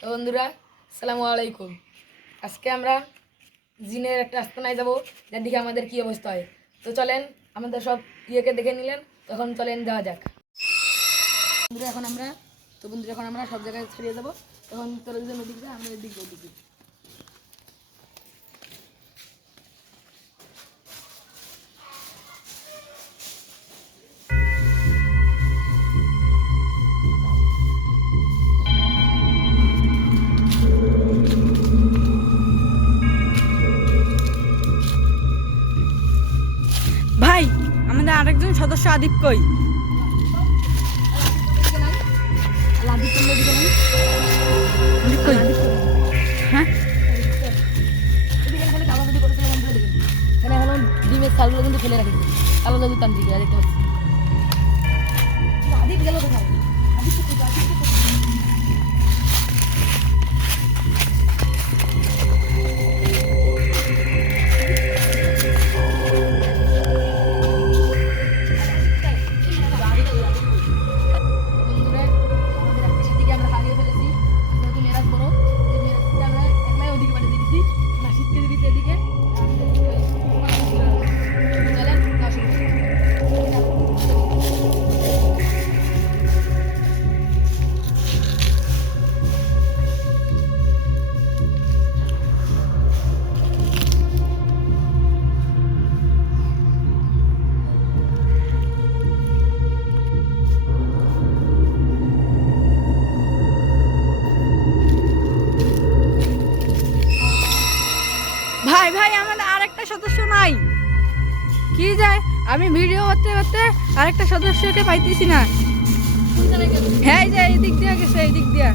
তো বন্ধুরা, আসসালামু আলাইকুম। আজকে আমরা জিনের একটা আস্তানায় যাব, যার দিকে আমাদের কী অবস্থা হয়। তো চলেন, আমাদের সব ইয়েকে দেখে নিলেন, তখন চলেন যাওয়া যাক। বন্ধুরা এখন আমরা সব জায়গায় ছড়িয়ে যাব। তখন তোরা দুজন ওদিক যা, আমরা এদিক ওদিকে। ভাই, আমাদের আরেকজন সদস্য আদিপ কই? আদিপ কই? হ্যাঁ, ডিমের চালগুলো কিন্তু ফেলে রাখি, কালো জাদু তান্ত্রিকরা দেখতে পাচ্ছি। আদিক গেল কোথায়? বন্ধুরা, আমাদের একটা সাথীকে আমরা হারিয়ে ফেলেছি। যেহেতু মেরাজ বড়, এই মেরাজকে আমরা একলাই ওদিকে পাঠিয়ে দিয়েছি। নাসিদকে দিয়েছি এদিকে। চলেন, যাওয়া শুরু করি। ভাই ভাই, আমাদের আরেকটা সদস্য নাই। কি যায়, আমি ভিডিও করতে করতে আরেকটা সদস্যকে পাইতেছি না। হ্যাঁ, এই যে এই দিক দিয়ে গেছে, এই দিক দিয়ে।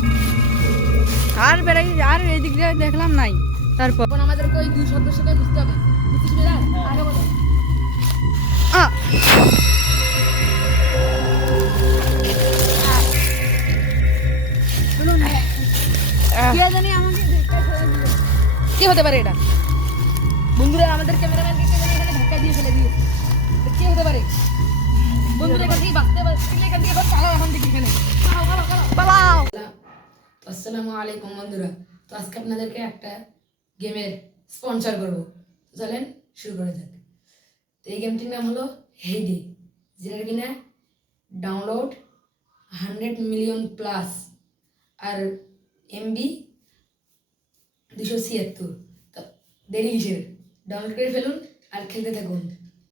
আর এই দিক দিয়ে দেখলাম নাই। তারপর এখন আমাদেরকে ওই দুই সদস্যকে বুঝতে হবে। বুঝছিস মেরাজ? আগে বলো। আ, কে জানি আমাকে ধাক্কা ফেলে দিল। কে হতে পারে এটা? বন্ধুরা, আমাদের ক্যামেরাম্যানকে কে জানি এখানে ধাক্কা দিয়ে ফেলে দিয়েছে। তো কে হতে পারে? বন্ধুরা, এখান থেকে বাঁচতে পারছি এখান থেকে পালাও, এখন দেখি এখানে পালাও। পালাও। আসসালামু আলাইকুম বন্ধুরা। তো আজকে আপনাদেরকে একটা গেমের স্পন্সর করব। চলেন শুরু করা যাক। তো এই গেমটির নাম হলো হেইডে, যেটা কিনা ডাউনলোড 100 মিলিয়ন প্লাস আর এমবি 276। তো দেরি কিসের? ডাউনলোড করে ফেলুন আর খেলতে থাকুন।